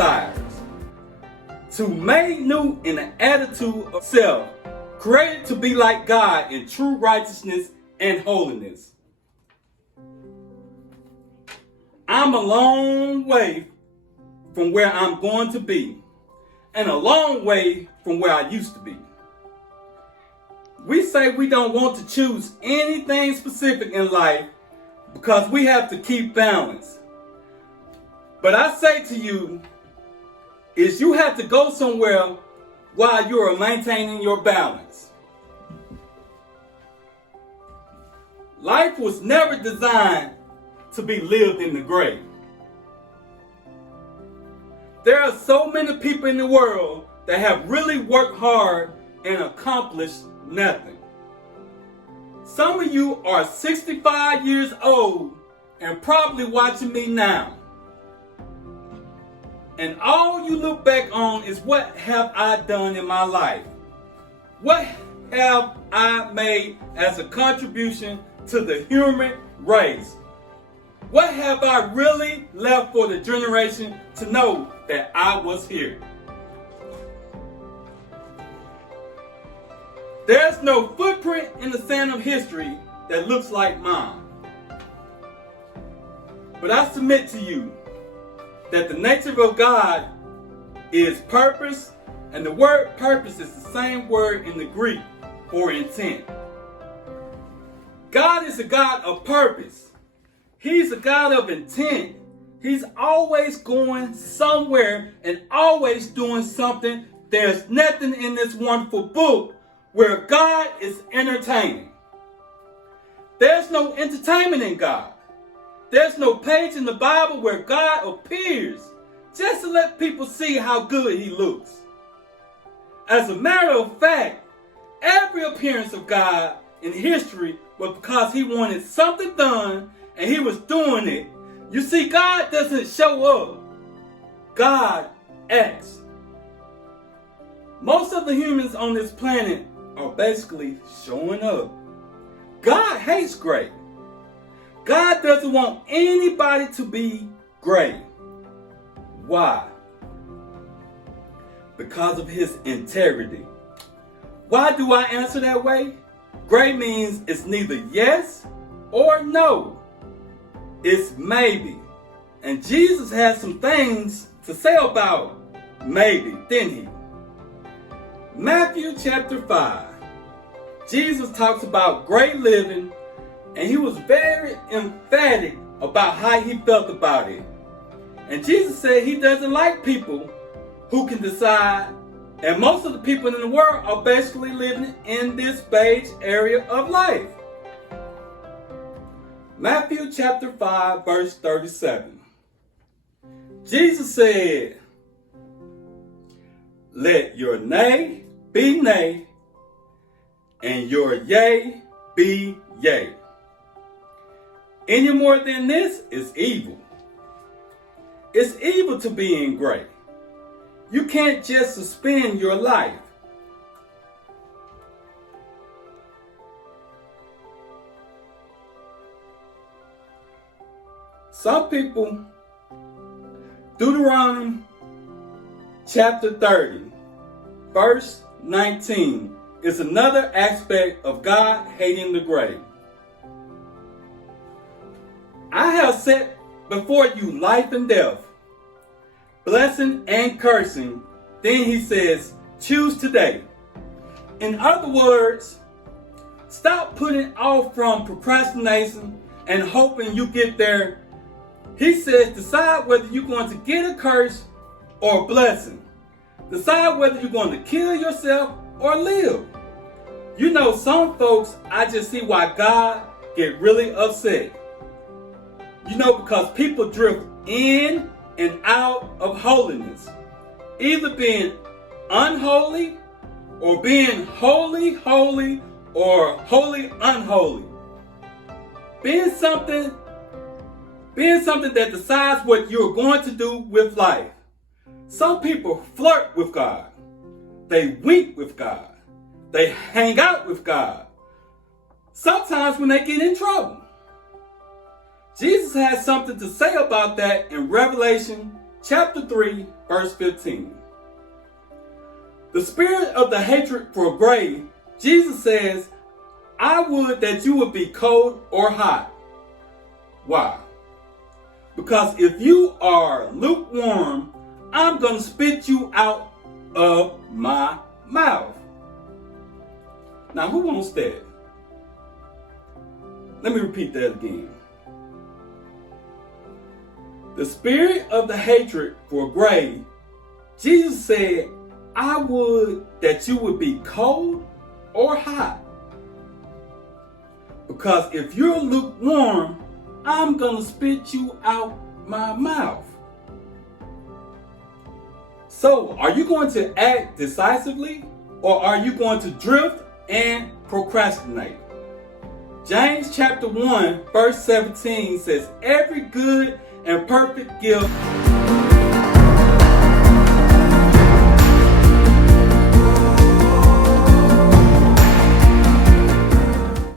desires. To made new in an attitude of self, created to be like God in true righteousness and holiness. I'm a long way from where I'm going to be, and a long way from where I used to be. We say we don't want to choose anything specific in life because we have to keep balance. But I say to you, is you have to go somewhere while you are maintaining your balance. Life was never designed to be lived in the grave. There are so many people in the world that have really worked hard and accomplished nothing. Some of you are 65 years old and probably watching me now. And all you look back on is, what have I done in my life? What have I made as a contribution to the human race? What have I really left for the generation to know that I was here? There's no footprint in the sand of history that looks like mine. But I submit to you that the nature of God is purpose, and the word purpose is the same word in the Greek for intent. God is a God of purpose. He's a God of intent. He's always going somewhere and always doing something. There's nothing in this wonderful book where God is entertaining. There's no entertainment in God. There's no page in the Bible where God appears just to let people see how good he looks. As a matter of fact, every appearance of God in history was because he wanted something done and he was doing it. You see, God doesn't show up. God acts. Most of the humans on this planet are basically showing up. God hates great. God doesn't want anybody to be great. Why? Because of his integrity. Why do I answer that way? Great means it's neither yes or no. It's maybe. And Jesus has some things to say about maybe, didn't he? Matthew chapter 5. Jesus talks about great living, and he was very emphatic about how he felt about it. And Jesus said he doesn't like people who can decide, and most of the people in the world are basically living in this beige area of life. Matthew chapter 5, verse 37. Jesus said, "Let your nay be nay, and your yea be yea. Any more than this is evil." It's evil to be in gray. You can't just suspend your life. Some people, Deuteronomy chapter 30, verse 19, is another aspect of God hating the grave. "I have set before you life and death, blessing and cursing." Then he says, choose today. In other words, stop putting off from procrastination and hoping you get there. He says, decide whether you're going to get a curse or a blessing. Decide whether you're going to kill yourself or live. You know, some folks, I just see why God get really upset. You know, because people drift in and out of holiness. Either being unholy or being holy, holy, or holy, unholy. Being something that decides what you're going to do with life. Some people flirt with God. They wink with God. They hang out with God. Sometimes when they get in trouble. Jesus has something to say about that in Revelation chapter 3, verse 15. The spirit of the hatred for grade, Jesus says, I would that you would be cold or hot. Why? Because if you are lukewarm, I'm going to spit you out of my mouth. Now, who wants that? Let me repeat that again. The spirit of the hatred for grade, Jesus said, I would that you would be cold or hot. Because if you're lukewarm, I'm going to spit you out my mouth. So, are you going to act decisively or are you going to drift and procrastinate? James chapter 1 verse 17 says, every good and perfect gift